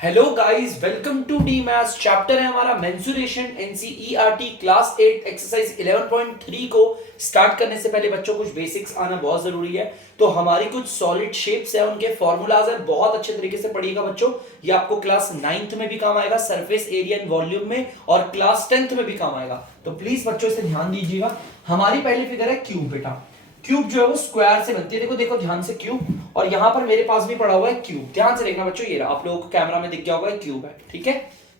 Hello guys, welcome to the maths. Chapter है हमारा mensuration, NCERT class 8 exercise 11.3 को start करने से पहले बच्चों कुछ बेसिक्स आना बहुत जरूरी है। तो हमारी कुछ सॉलिड शेप्स है, उनके फॉर्मूलाज है, बहुत अच्छे तरीके से पढ़िएगा बच्चों। ये आपको क्लास 9th में भी काम आएगा, सरफेस एरिया एंड वॉल्यूम में, और क्लास 10th में भी काम आएगा। तो प्लीज बच्चों इसे ध्यान दीजिएगा। हमारी पहली फिगर है क्यूब। बेटा क्यूब जो है वो स्क्वायर से बनती है। देखो देखो ध्यान से, क्यूब, और यहां पर मेरे पास भी पड़ा हुआ है क्यूब। ध्यान से देखना बच्चों, ये रहा, आप लोगों को कैमरा में दिख गया होगा, क्यूब है। ठीक है,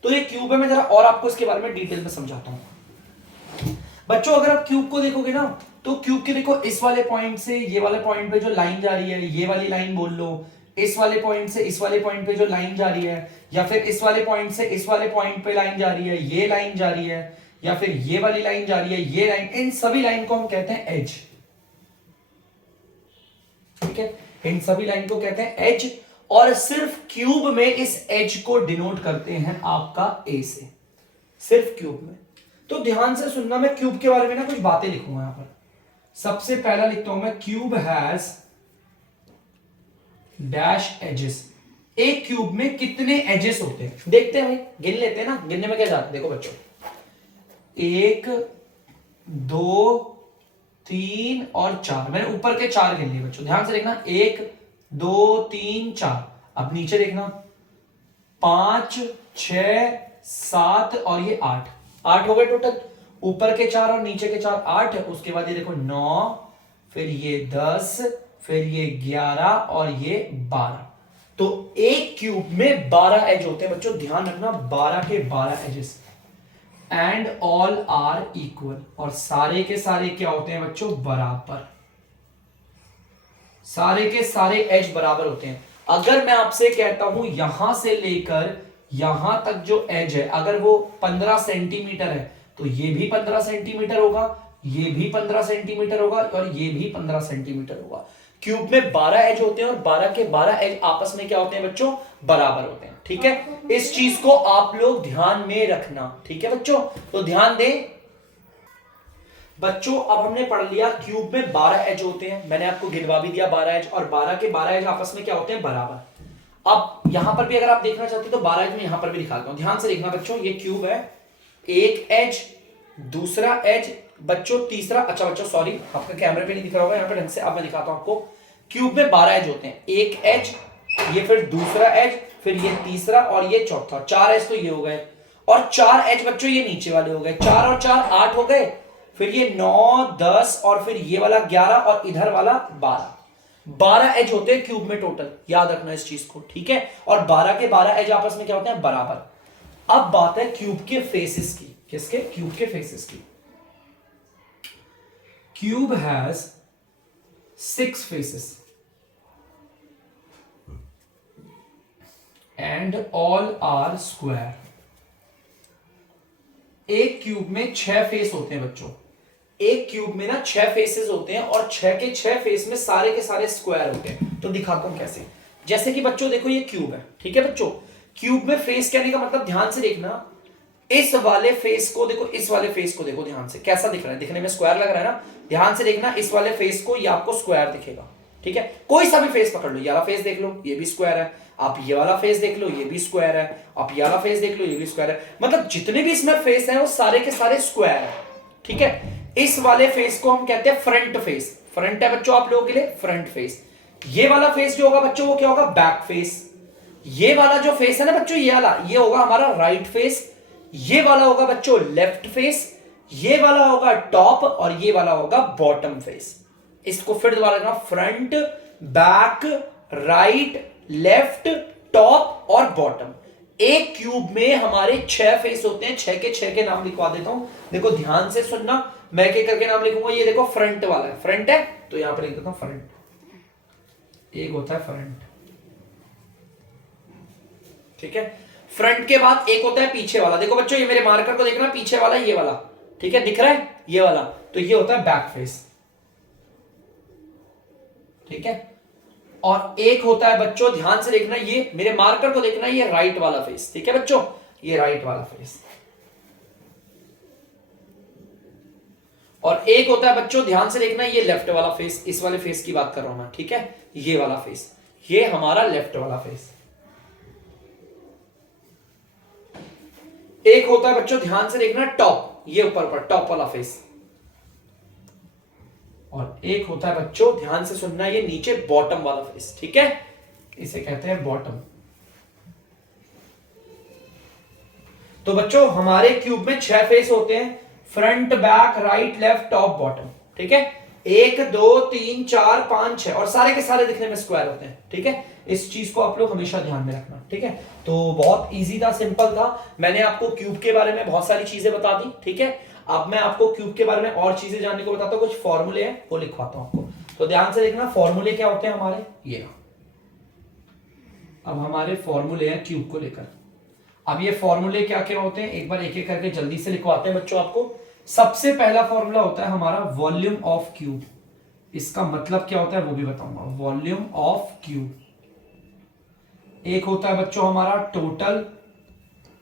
तो ये क्यूब है। मैं जरा और आपको इसके बारे में डिटेल में समझाता हूं बच्चों। अगर आप क्यूब को देखोगे ना, तो क्यूब के देखो इस वाले पॉइंट से ये वाले पॉइंट पे जो लाइन जा रही है, ये वाली लाइन बोल लो। इस वाले पॉइंट से इस वाले पॉइंट पे जो लाइन जा रही है, या फिर इस वाले पॉइंट से इस वाले पॉइंट पे लाइन जा रही है, ये लाइन जा रही है, या फिर ये वाली लाइन जा रही है, ये लाइन, इन सभी लाइन को हम कहते हैं एज। ठीक है, इन सभी लाइन को कहते हैं एज, और सिर्फ क्यूब में इस एज को डिनोट करते हैं आपका ए से, सिर्फ क्यूब में। तो ध्यान से सुनना, मैं क्यूब के बारे में ना कुछ बातें लिखूंगा यहां पर। सबसे पहला लिखता हूं मैं, क्यूब हैज डैश एजेस। एक क्यूब में कितने एजेस होते हैं देखते हैं भाई, गिन लेते हैं ना। गिनने में क्या जाता है, देखो बच्चों, 1 2 3 और 4। मैंने ऊपर के 4 गिन लिए बच्चों, ध्यान से देखना। 1 2 3 4। अब नीचे देखना, 5 6 7 और ये 8। 8 हो गए टोटल। ऊपर के 4 और नीचे के 4, 8। उसके बाद ये देखो 9, फिर ये 10, फिर ये 11 और ये 12। तो एक क्यूब में 12 एज होते हैं बच्चों, ध्यान रखना, 12 के 12 edges. And all are equal, और सारे के सारे क्या होते हैं बच्चों, बराबर। सारे के सारे एज बराबर होते हैं। अगर मैं आपसे कहता हूं यहां से लेकर यहां तक जो एज है, अगर वो 15 सेंटीमीटर है, तो ये भी 15 सेंटीमीटर होगा, ये भी 15 सेंटीमीटर होगा, और ये भी 15 सेंटीमीटर होगा। क्यूब में 12 एज होते हैं, और 12 के 12 एज आपस में क्या होते हैं बच्चों, बराबर होते हैं। ठीक है, इस चीज को आप लोग ध्यान में रखना। ठीक है बच्चों, तो ध्यान दें बच्चों। अब हमने पढ़ लिया क्यूब में 12 एज होते हैं, मैंने आपको गिनवा भी दिया 12 एज, और 12 के 12 एज आपस में क्या होते हैं, बराबर। अब यहां पर भी अगर आप देखना चाहते हो तो 12 एज में यहां पर भी दिखाता हूं। ध्यान से देखना बच्चों, ये क्यूब है, एक एज, दूसरा एज बच्चों, तीसरा, अच्छा बच्चों सॉरी, आपका कैमरे पे नहीं दिख रहा होगा, यहां पर ढंग से अब मैं दिखाता हूं आपको। क्यूब में 12 एज होते हैं, एक एज, ये फिर दूसरा एज, फिर ये तीसरा और ये चौथा। 4 एज तो ये हो गए, और 4 एज बच्चों ये नीचे वाले हो गए। 4 और 4 8 हो गए, फिर ये 9 10 और फिर ये वाला 11 और इधर वाला 12। 12 एज होते हैं क्यूब में टोटल, याद रखना इस चीज को। ठीक है, और 12 के 12 एज आपस में क्या होते हैं, बराबर। अब बात है क्यूब के फेसेस की। किसके, क्यूब के फेसेस की। Cube has 6 faces and all are square. एक क्यूब में 6 फेस होते हैं बच्चों। एक क्यूब में ना 6 फेसेस होते हैं, और 6 के 6 फेस में सारे के सारे स्क्वायर होते हैं। तो दिखाता हूं कैसे। जैसे कि बच्चों देखो, ये क्यूब है। ठीक है बच्चों, क्यूब में फेस कहने का मतलब, ध्यान से देखना, इस वाले फेस को देखो, इस वाले फेस को देखो ध्यान से, कैसा दिख रहा है, दिखने में स्क्वायर लग रहा है ना। ध्यान से देखना, इस वाले फेस को, ये आपको स्क्वायर दिखेगा। ठीक है, कोई सा भी फेस पकड़ लो, ये वाला फेस देख लो, ये भी स्क्वायर है। आप ये वाला फेस देख लो, ये भी स्क्वायर है। आप ये वाला फेस देख लो, ये भी स्क्वायर है। मतलब जितने भी इसमें फेस है वो सारे के सारे स्क्वायर है। ठीक है, इस वाले फेस को हम कहते हैं फ्रंट फेस। फ्रंट है बच्चों आप लोगों के लिए, फ्रंट फेस। ये वाला फेस जो होगा बच्चों, वो क्या होगा, बैक फेस। ये वाला जो फेस है ना बच्चों, ये वाला, ये होगा हमारा राइट फेस। ये वाला होगा बच्चों लेफ्ट फेस। ये वाला होगा टॉप, और ये वाला होगा बॉटम फेस। इसको फिर दोबारा करना, front, back, right, left, top और बॉटम। एक क्यूब में हमारे 6 फेस होते हैं। 6 के 6 के नाम लिखवा देता हूं, देखो ध्यान से सुनना, मैं एक एक करके नाम लिखूंगा। ये देखो फ्रंट वाला है, फ्रंट है, तो यहां पर लिख देता हूं फ्रंट। एक होता है फ्रंट। ठीक है, फ्रंट के बाद एक होता है पीछे वाला। देखो बच्चों, ये मेरे मार्कर को देखना, पीछे वाला ये वाला। ठीक है, दिख रहा है ये वाला, तो ये होता है बैक फेस। ठीक है, और एक होता है बच्चों, ध्यान से देखना, ये मेरे मार्कर को देखना, ये राइट वाला फेस। ठीक है बच्चों, ये राइट वाला फेस। और एक होता है बच्चों, ध्यान से देखना, ये लेफ्ट वाला फेस। इस वाले फेस की बात कर रहा हूं मैं। ठीक है, ये वाला फेस, ये हमारा लेफ्ट वाला फेस। एक होता है बच्चों, ध्यान से देखना, टॉप, ये ऊपर टॉप वाला फेस, और एक होता है बच्चों, ध्यान से सुनना, ये नीचे बॉटम वाला फेस, ठीक है, इसे कहते हैं बॉटम। तो बच्चों हमारे क्यूब में 6 फेस होते हैं, front, back, right, left, top, bottom, ठीक है। 1 2 3 4 5 6 और सारे के सारे दिखने में स्क्वायर होते हैं, ठीक है। इस चीज को आप लोग हमेशा ध्यान में रखना, ठीक है। तो बहुत इजी था, सिंपल था। मैंने आपको क्यूब के बारे में बहुत सारी चीजें बता दी, ठीक है। अब मैं आपको क्यूब के बारे में और चीजें जानने को बताता हूँ, कुछ फॉर्मूले हैं वो लिखवाता हूँ आपको। तो ध्यान से देखना, फॉर्मूले क्या होते हैं हमारे, ये। अब हमारे फॉर्मूले हैं क्यूब को लेकर। अब ये फॉर्मूले क्या क्या होते हैं, एक बार एक एक करके जल्दी से लिखवाते हैं बच्चों आपको। सबसे पहला फॉर्मूला होता है हमारा वॉल्यूम ऑफ क्यूब। इसका मतलब क्या होता है वो भी बताऊंगा, वॉल्यूम ऑफ क्यूब। एक होता है बच्चों हमारा टोटल,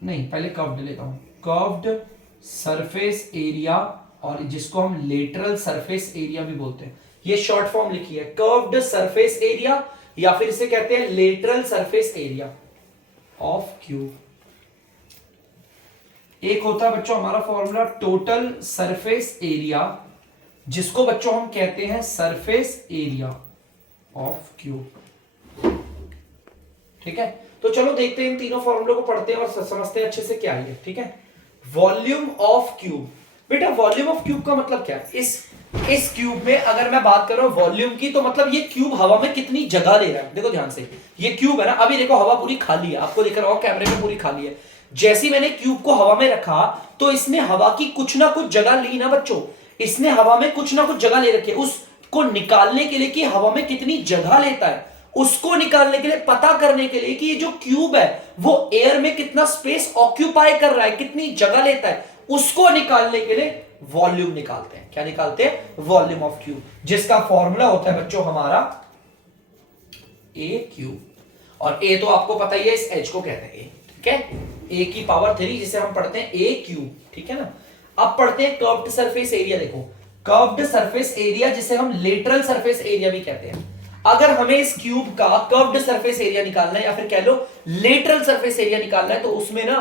नहीं पहले कर्व्ड लेता हूं, कर्व्ड सरफेस एरिया, और जिसको हम लेटरल सरफेस एरिया भी बोलते हैं। ये शॉर्ट फॉर्म लिखी है, कर्व्ड सरफेस एरिया, या फिर इसे कहते हैं lateral surface area of cube. एक होता है बच्चों हमारा फॉर्मूला टोटल सरफेस एरिया, जिसको बच्चों हम कहते हैं सरफेस एरिया ऑफ क्यूब, ठीक है। तो चलो देखते हैं इन तीनों फॉर्मूलों को पढ़ते हैं और समझते हैं अच्छे से क्या है, ठीक है। वॉल्यूम ऑफ क्यूब, बेटा वॉल्यूम ऑफ क्यूब का मतलब क्या है, इस क्यूब में अगर मैं बात कर रहा हूं वॉल्यूम की, तो मतलब ये क्यूब हवा में कितनी जगह ले रहा है। देखो ध्यान से, ये क्यूब है ना, अभी देखो हवा पूरी खाली है, आपको दिख रहा हो कैमरे में पूरी खाली है। जैसे मैंने क्यूब को हवा में रखा, तो इसने हवा की कुछ ना कुछ जगह ली ना बच्चों, इसने हवा में कुछ ना कुछ जगह ले रखी है। उसको निकालने के लिए कि हवा में कितनी जगह लेता है, उसको निकालने के लिए, पता करने के लिए कि ये जो क्यूब है वो एयर में कितना स्पेस ऑक्यूपाई कर रहा है, कितनी जगह लेता है, उसको निकालने के लिए वॉल्यूम निकालते हैं। क्या निकालते हैं, वॉल्यूम ऑफ क्यूब, जिसका फॉर्मूला होता है बच्चों हमारा ए क्यूब। और ए तो आपको पता ही है, इस एच को कहते हैं, ठीक है, ए की पावर 3, जिसे हम पढ़ते हैं ए क्यूब, ठीक है ना। अब पढ़ते हैं कर्व्ड सरफेस एरिया। देखो कर्व्ड सरफेस एरिया, जिसे हम लेटरल सरफेस एरिया भी कहते हैं। अगर हमें इस क्यूब का कर्व्ड सरफेस एरिया निकालना है, या फिर कह लो लेटरल सरफेस एरिया निकालना है, तो उसमें ना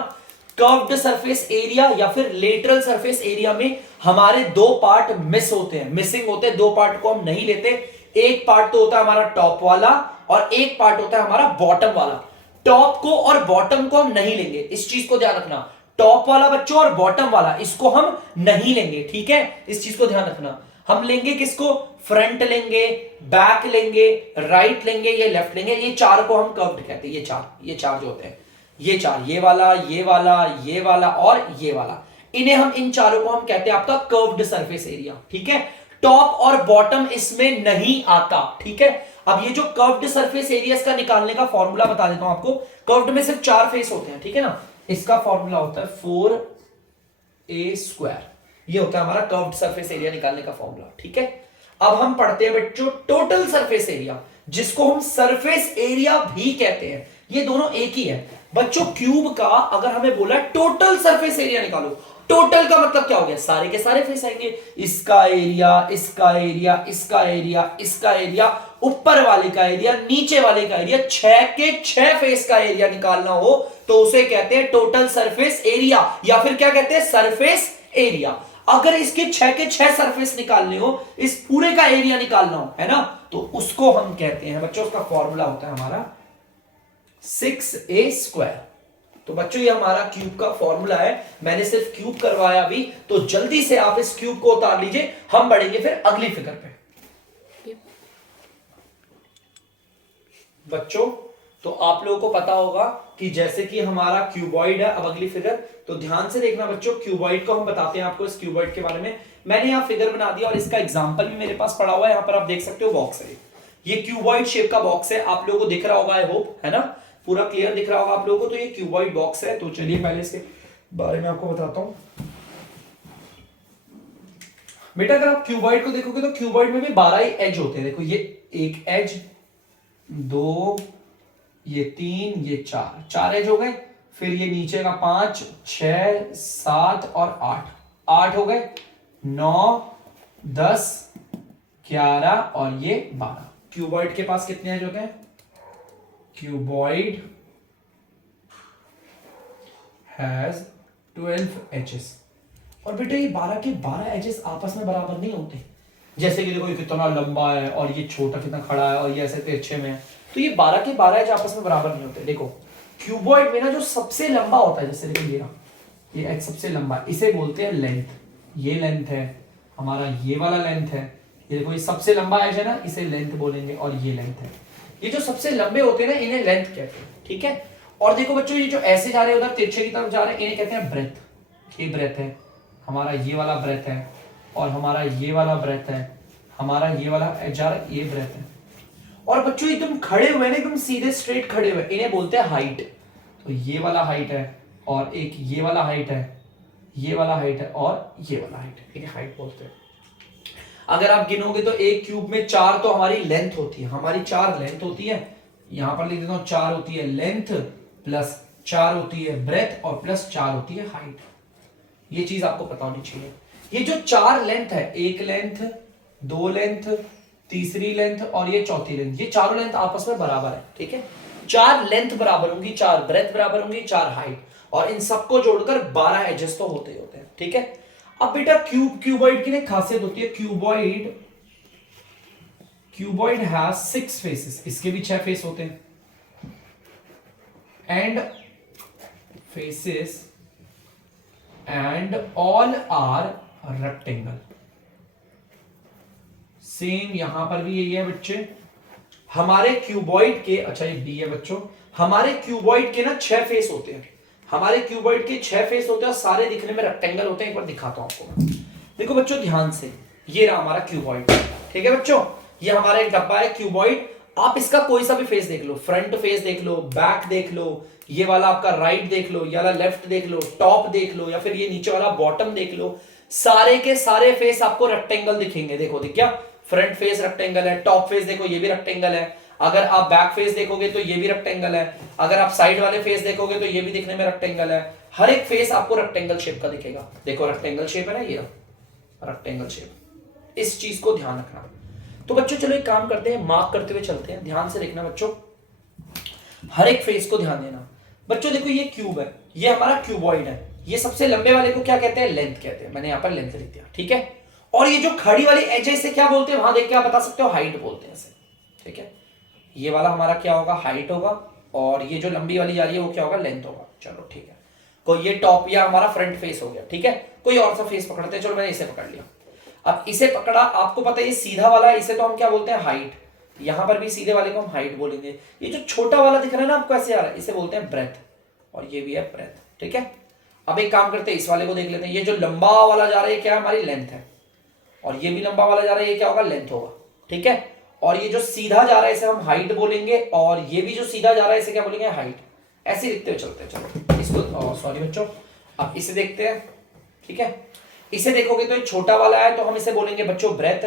कर्व्ड सरफेस एरिया या फिर लेटरल सरफेस एरिया में हमारे 2 पार्ट मिस होते हैं, मिसिंग होते हैं। 2 पार्ट को हम नहीं लेते। एक पार्ट तो होता है हमारा टॉप वाला, और एक पार्ट होता है हमारा बॉटम वाला। टॉप को और बॉटम को हम नहीं लेंगे, इस चीज को ध्यान रखना। टॉप वाला बच्चों और बॉटम वाला, इसको हम नहीं लेंगे, ठीक है, इस चीज को ध्यान रखना। हम लेंगे किसको, फ्रंट लेंगे, बैक लेंगे, राइट लेंगे, ये लेफ्ट लेंगे। ये 4 को हम कर्व्ड कहते हैं। ये चार जो होते हैं, ये 4, ये वाला, ये वाला, ये वाला और ये वाला, इन्हें हम, इन चारों को हम कहते हैं आपका कर्व्ड सरफेस एरिया, ठीक है। टॉप और बॉटम इसमें नहीं आता, ठीक है। अब ये जो कर्व्ड सरफेस एरिया का निकालने का फॉर्मूला बता देता हूं आपको। कर्व्ड में सिर्फ 4 फेस होते हैं, ठीक है ना। इसका फॉर्मूला होता है 4a²। ये होता है हमारा कर्व्ड सरफेस एरिया निकालने का फॉर्मूला, ठीक है। अब हम पढ़ते हैं बच्चों टोटल सरफेस एरिया, जिसको हम सरफेस एरिया भी कहते हैं। ये दोनों एक ही है बच्चों। क्यूब का अगर हमें बोला टोटल सरफेस एरिया निकालो, टोटल का मतलब क्या हो गया, सारे के सारे फेस आएंगे। इसका एरिया, इसका एरिया, इसका एरिया, इसका एरिया, ऊपर वाले का एरिया, नीचे वाले का एरिया, 6 के 6 फेस का एरिया निकालना हो तो उसे कहते हैं टोटल सरफेस एरिया, या फिर क्या कहते हैं, सरफेस एरिया। अगर इसके 6 के 6 सरफेस निकालने हो, इस पूरे का एरिया निकालना हो, है ना, तो उसको हम कहते हैं बच्चों, उसका फॉर्मूला होता है हमारा 6a²। तो बच्चों ये हमारा क्यूब का फॉर्मूला है। मैंने सिर्फ क्यूब करवाया अभी, तो जल्दी से आप इस क्यूब को उतार लीजिए, हम बढ़ेंगे फिर अगली फिगर पे। बच्चों तो आप लोगों को पता होगा कि जैसे कि हमारा क्यूबॉइड है, अब अगली फिगर, तो ध्यान से देखना बच्चों। क्यूबॉइड को हम बताते हैं आपको, इस क्यूबॉइड के बारे में मैंने यहां फिगर बना दिया, और इसका एग्जांपल भी मेरे पास पड़ा हुआ है। यहां पर आप देख सकते हो बॉक्स है, ये क्यूबॉइड शेप का बॉक्स है, आप लोगों को दिख रहा होगा, आई होप, है ना, पूरा क्लियर दिख रहा होगा आप लोगों को। तो ये क्यूबॉइड बॉक्स है। तो चलिए पहले इसके बारे में आपको बताता हूं। बेटा अगर आप क्यूबॉइड को देखोगे तो क्यूबॉइड में भी 12 ही एज होते हैं। देखो ये एक एज, 2, ये 3, ये 4 एज हो गए। फिर ये नीचे का 5, 6, 7 और 8 हो गए, 9, 10, 11 और ये 12। क्यूबॉइड के पास कितने एज हो गए, क्यूबॉइड हैज 12 एजेस। और बेटा ये 12 के 12 एजेस आपस में बराबर नहीं होते। जैसे कि देखो ये कितना लंबा है और ये छोटा कितना खड़ा है और ये ऐसे तिरछे में है, तो ये 12 के 12 एज आपस में बराबर नहीं होते। देखो क्यूबॉइड में ना जो सबसे लंबा होता है, जैसे देखो ये एज सबसे लंबा, इसे बोलते हैं लेंथ। ये लेंथ है हमारा, ये वाला लेंथ है। ये देखो ये सबसे लंबा एज है ना, इसे लेंथ बोलेंगे, और ये लेंथ है। ये जो सबसे लंबे होते हैं ना, इन्हें लेंथ कहते हैं, ठीक है। और देखो बच्चों ये जो ऐसे जा रहे हैं उधर तिरछे की तरफ जा रहे हैं, इन्हें कहते हैं ब्रेथ। ये ब्रेथ है हमारा, ये वाला ब्रेथ है, और हमारा ये वाला ब्रेथ है, हमारा ये वाला एज जा रहा है, ये ब्रेथ है। और बच्चों एकदम खड़े हुए ना, एकदम सीधे स्ट्रेट खड़े हुए, इन्हें बोलते हैं हाइट। तो ये वाला हाइट है, और एक ये वाला हाइट है, ये वाला हाइट है, और ये वाला हाइट है, ठीक है, हाइट बोलते हैं। अगर आप गिनोगे तो एक क्यूब में 4 तो हमारी लेंथ होती है, हमारी 4 लेंथ होती है। यहां पर लिख देता हूं 4 होती है लेंथ, प्लस 4 होती है ब्रेथ, और प्लस 4 होती है हाइट। ये चीज आपको पता होनी चाहिए। ये जो 4 लेंथ है, एक लेंथ, 2 लेंथ, तीसरी लेंथ और ये चौथी लेंथ, ये चारों लेंथ आपस में बराबर है, ठीक है। 4 लेंथ बराबर होंगी, 4 ब्रेथ बराबर होंगी, 4 हाइट, और इन सबको जोड़कर 12 एजेस तो होते ही होते हैं, ठीक है। अब बेटा क्यूबॉइड की एक खासियत होती है, क्यूबॉइड हैज 6 फेसेस, इसके भी 6 फेस होते हैं, and faces and all are rectangle. Same यहां पर भी यही है बच्चे, हमारे क्यूबॉइड के, अच्छा ये बी है बच्चों, हमारे क्यूबॉइड के ना 6 फेस होते हैं, हमारे क्यूबॉइड के 6 फेस होते हैं, और सारे दिखने में रेक्टेंगल होते हैं। एक बार दिखाता हूं आपको। देखो बच्चों ध्यान से, ये रहा हमारा क्यूबॉइड, ठीक है बच्चों, ये हमारा एक डब्बा है क्यूबॉइड। आप इसका कोई सा भी फेस देख लो, फ्रंट फेस देख लो, बैक देख लो, ये वाला आपका राइट देख लो, ये वाला लेफ्ट देख लो, टॉप देख लो, या फिर ये नीचे वाला बॉटम देख लो, सारे के सारे फेस आपको रेक्टेंगल दिखेंगे। देखो दिख गया, फ्रंट फेस रेक्टेंगल है, टॉप फेस देखो ये भी रेक्टेंगल है, अगर आप बैक फेस देखोगे तो ये भी रेक्टेंगल है, अगर आप साइड वाले फेस देखोगे तो ये भी दिखने में रेक्टेंगल है। हर एक फेस आपको रेक्टेंगल शेप का दिखेगा। देखो रेक्टेंगल शेप है ना, ये रेक्टेंगल शेप, इस चीज को ध्यान रखना। तो बच्चों चलो एक काम करते हैं, मार्क करते हुए चलते हैं, ध्यान से देखना बच्चों, हर एक फेस को ध्यान देना। बच्चों देखो ये क्यूब है, ये हमारा क्यूबॉइड है, ये सबसे लंबे वाले को क्या कहते हैं, लेंथ कहते हैं, मैंने यहां पर लेंथ लिख दिया, ठीक है। और ये जो खड़ी वाली एज है इसे क्या बोलते हैं, वहां देख के आप बता सकते हो, हाइट बोलते हैं इसे, ठीक है। ये वाला हमारा क्या होगा, हाइट होगा, और ये जो लंबी वाली जा रही है वो क्या होगा, लेंथ होगा। चलो ठीक है, कोई ये टॉप या हमारा फ्रंट फेस हो गया, ठीक है। कोई और सा फेस पकड़ते हैं, चलो मैंने इसे पकड़ लिया। अब इसे पकड़ा, आपको पता है ये सीधा वाला है, इसे तो हम क्या बोलते हैं, हाइट। यहां पर भी सीधे वाले को हम हाइट बोलेंगे। ये जो छोटा वाला दिख रहा है ना आपको ऐसे आ रहा है, इसे बोलते हैं ब्रेथ, और ये भी है ब्रेथ, ठीक है। अब एक काम करते हैं, इस वाले को देख लेते हैं, ये जो लंबा वाला जा रहा है क्या हमारी लेंथ है, और ये भी लंबा वाला जा रहा है, ये क्या होगा, लेंथ होगा, ठीक है। और ये जो सीधा जा रहा है इसे हम हाइट बोलेंगे, और ये भी जो सीधा जा रहा है इसे क्या बोलेंगे, हाइट। ऐसे लिखते हुए चलते हैं। चलो इसको, सॉरी बच्चों, अब इसे देखते हैं, ठीक है। इसे देखोगे तो ये छोटा वाला है तो हम इसे बोलेंगे बच्चों ब्रेथ,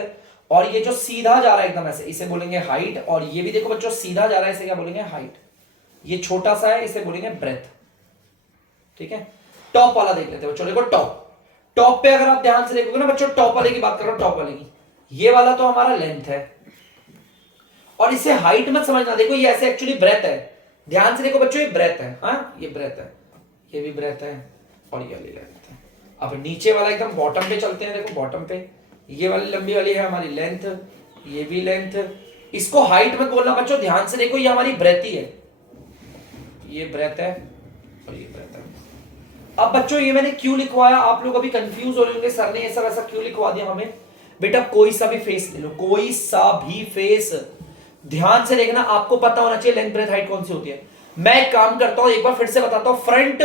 और ये जो सीधा जा रहा है एकदम ऐसे, इसे बोलेंगे हाइट, और ये भी देखो बच्चों सीधा जा रहा है, इसे क्या बोलेंगे, हाइट। ये छोटा सा है, इसे बोलेंगे ब्रेथ, ठीक है। टॉप वाला देख लेते हैं बच्चों, देखो टॉप पे अगर आप ध्यान से देखोगे ना बच्चों, टॉप वाले की बात करो, टॉप वाले की, ये वाला तो हमारा लेंथ है, और इसे हाइट मत समझना, देखो ये ऐसे एक्चुअली ब्रेथ है, ध्यान से देखो बच्चों, ये ब्रेथ है, हाँ ये ब्रेथ है, ये भी ब्रेथ है, और ये वाली लेंथ है। अब नीचे वाला एकदम बॉटम पे चलते हैं, देखो बॉटम पे ये वाली लंबी वाली है हमारी लेंथ, ये भी लेंथ, इसको हाइट मत बोलना बच्चों, ध्यान से देखो ये हमारी ब्रेथ ही है, ये ब्रेथ है और ये ब्रेथ है। अब बच्चों ये मैंने क्यों लिखवाया, आप लोग अभी कंफ्यूज हो रहे होंगे, सर ने ऐसा वैसा क्यों लिखवा दिया हमें। बेटा कोई सा भी फेस ले लो, कोई सा भी फेस, ध्यान से देखना, आपको पता होना चाहिए लेंथ ब्रेथ हाइट कौन सी होती है। मैं एक काम करता हूं, एक बार फिर से बताता हूं, front,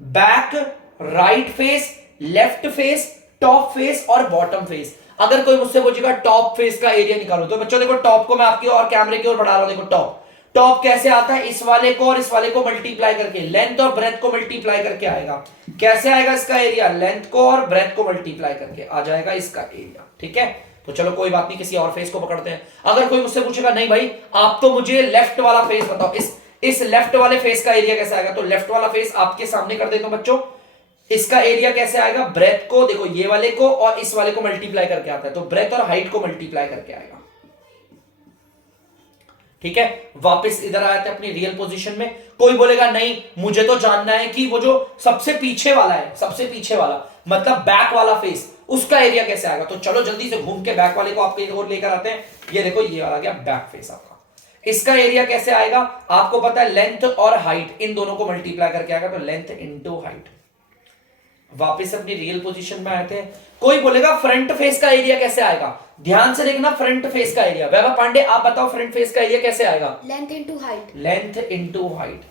back, right face, left face, top face और बॉटम फेस। अगर कोई मुझसे पूछेगा टॉप फेस का एरिया निकालो, तो बच्चों देखो टॉप को मैं आपकी और कैमरे की ओर बढ़ा रहा हूं, देखो टॉप कैसे आता है, इस वाले को और इस वाले को मल्टीप्लाई करके, लेंथ और ब्रेथ को मल्टीप्लाई करके आएगा। कैसे आएगा इसका एरिया, लेंथ को और ब्रेथ को मल्टीप्लाई करके आ जाएगा इसका एरिया, ठीक है। तो चलो कोई बात नहीं, किसी और फेस को पकड़ते हैं। अगर कोई मुझसे पूछेगा नहीं भाई आप तो मुझे लेफ्ट वाला फेस बताओ, इस लेफ्ट वाले फेस का एरिया कैसे आएगा, तो लेफ्ट वाला फेस आपके सामने कर देता हूं बच्चों। इसका एरिया कैसे आएगा, ब्रेथ को देखो, ये वाले को और इस वाले को मल्टीप्लाई करके आता है, तो ब्रेथ और हाइट को मल्टीप्लाई करके आएगा, ठीक है, वापस इधर आए थे अपनी रियल पोजीशन में। कोई बोलेगा नहीं मुझे तो जानना है कि वो जो सबसे पीछे वाला है, सबसे पीछे वाला मतलब बैक वाला फेस, उसका एरिया कैसे आएगा। तो चलो जल्दी से घूम के बैक वाले को आपके और लेकर आते हैं। ये देखो ये वाला गया बैक फेस आपका, इसका एरिया कैसे आएगा आपको पता है, लेंथ और हाइट इन दोनों को मल्टीप्लाई करके आएगा, तो लेंथ इंटू हाइट। वापस अपनी रियल पोजीशन में आए थे। कोई बोलेगा फ्रंट फेस का एरिया कैसे आएगा, ध्यान से देखना फ्रंट फेस का एरिया। वैभव पांडे आप बताओ फ्रंट फेस का एरिया कैसे आएगा, length into height. Length into height.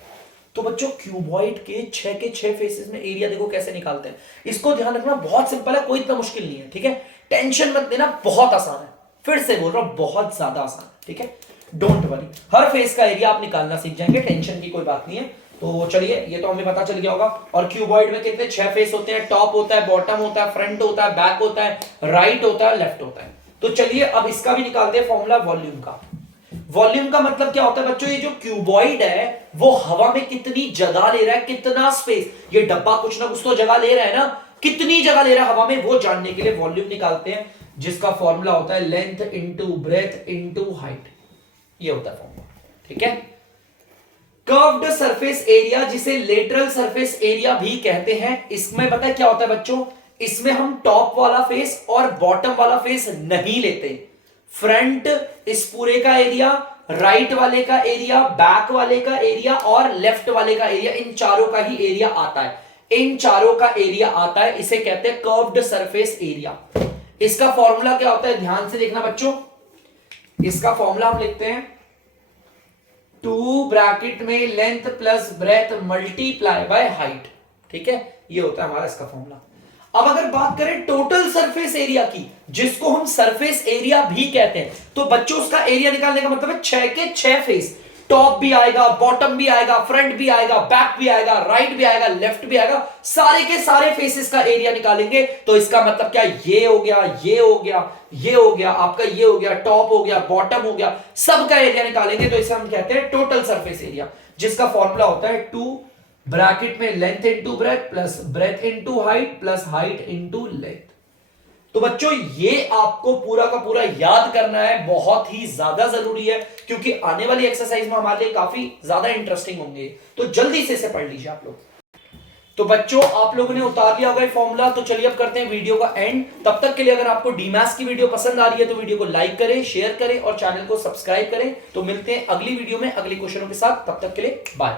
तो बच्चों क्यूबॉइड के 6 फेसेस में एरिया देखो कैसे निकालते हैं। इसको ध्यान रखना, बहुत सिंपल है, कोई इतना मुश्किल नहीं है, ठीक है। टेंशन मत लेना, बहुत आसान है, फिर से बोल रहा हूं बहुत ज्यादा आसान, ठीक है। डोंट वरी, हर फेस का एरिया आप निकालना सीख जाएंगे, टेंशन की कोई बात नहीं है। तो चलिए ये तो हमें पता चल गया होगा। और क्यूबॉइड में कितने 6 फेस होते हैं, टॉप होता है, बॉटम होता है, फ्रंट होता है, बैक होता है, राइट होता है, लेफ्ट होता है। तो चलिए अब इसका भी निकालते हैं फॉर्मूला वॉल्यूम का। वॉल्यूम का मतलब क्या होता है बच्चों, ये जो क्यूबॉइड है वो हवा में कितनी जगह ले रहा है, कितना स्पेस, ये डब्बा कुछ ना कुछ तो जगह ले रहा है ना, कितनी जगह ले रहा है हवा में, वो जानने के लिए वॉल्यूम निकालते हैं, जिसका फॉर्मूला होता है length into breadth into height. ये होता है फॉर्मूला, ठीक है। कर्व्ड सरफेस एरिया जिसे लेटरल सरफेस एरिया भी कहते हैं, इसमें पता है क्या होता है बच्चों, इसमें हम टॉप वाला फेस और बॉटम वाला फेस नहीं लेते। फ्रंट इस पूरे का एरिया, राइट वाले का एरिया, बैक वाले का एरिया और लेफ्ट वाले का एरिया, इन चारों का ही एरिया आता है, इन चारों का एरिया आता है, इसे कहते हैं कर्व्ड सरफेस एरिया। इसका फॉर्मूला क्या होता है, ध्यान से देखना बच्चों। इसका फॉर्मूला हम लिखते हैं 2 ब्रैकेट में length plus breadth multiply by height, ठीक है। ये होता है हमारा इसका फॉर्मूला। अब अगर बात करें टोटल सरफेस एरिया की, जिसको हम सरफेस एरिया भी कहते हैं, तो बच्चों उसका एरिया निकालने का मतलब है 6 के 6 फेस, टॉप भी आएगा, बॉटम भी आएगा, फ्रंट भी आएगा, बैक भी आएगा, राइट भी आएगा, लेफ्ट भी आएगा, सारे के सारे फेसेस का एरिया निकालेंगे। तो इसका मतलब क्या, ये हो गया, ये हो गया, ये हो गया, आपका ये हो गया, टॉप हो गया, बॉटम हो गया, सबका एरिया निकालेंगे, तो इसे हम कहते हैं टोटल सरफेस एरिया, जिसका फॉर्मूला होता है 2 ब्रैकेट में length into breadth plus breadth into height plus height into length. तो बच्चों ये आपको पूरा का पूरा याद करना है, बहुत ही ज्यादा जरूरी है, क्योंकि आने वाली एक्सरसाइज में हमारे लिए काफी ज्यादा इंटरेस्टिंग होंगे, तो जल्दी से इसे पढ़ लीजिए आप लोग। तो बच्चों आप लोगों ने उतार लिया होगा फॉर्मूला, तो चलिए अब करते हैं वीडियो का एंड। तब तक के लिए अगर आपको डीमैथ्स की वीडियो पसंद आ रही है तो वीडियो को लाइक करें, शेयर करें और चैनल को सब्सक्राइब करें। तो मिलते हैं अगली वीडियो में अगले क्वेश्चनों के साथ, तब तक के लिए बाय।